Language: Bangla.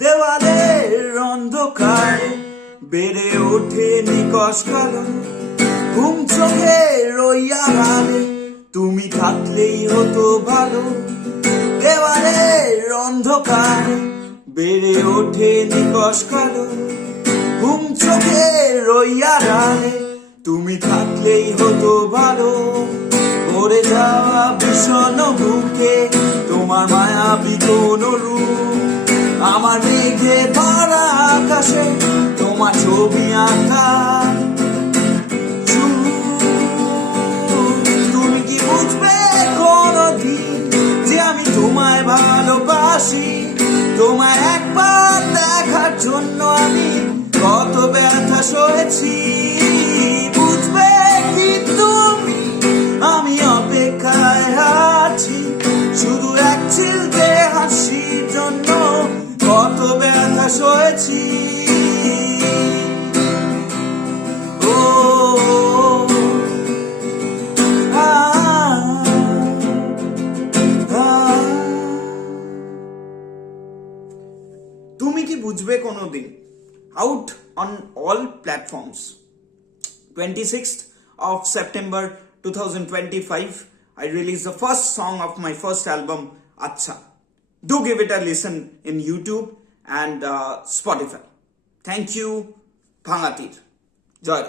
দেওয়ালের অন্ধকারে বেড়ে ওঠে নিকশ কালো, ঘুম চোখে রইয়া ভাবে তুমি থাকলেই হতো ভালো। দেওয়ালের অন্ধকারে বেড়ে ওঠে নিকশ কালো, ঘুম চোখে রইয়া ভাবে তুমি থাকলেই হতো ভালো। পড়ে যাওয়া ভীষণ বুকে তোমার মায়াবী কোন রূপ, আমার মেঘে ভরা আকাশে তোমার ছবি আঁকা। তুমি কি বুঝবে কোনদিন যে আমি তোমায় ভালোবাসি? তোমায় একবার দেখার জন্য আমি কত ব্যথা সয়েছি। বুঝবে কি তুমি আমি অপেক্ষায় আছি, শুধু এক চিলতে হাসির জন্য কত ব্যথা সয়েছি। ও তুমি কি বুঝবে কোনোদিন out on all platforms. 26th of September 2025 I released the first song of my first album Acha. Do give it a listen in YouTube and Spotify. Thank you, Bhangatir. Joy.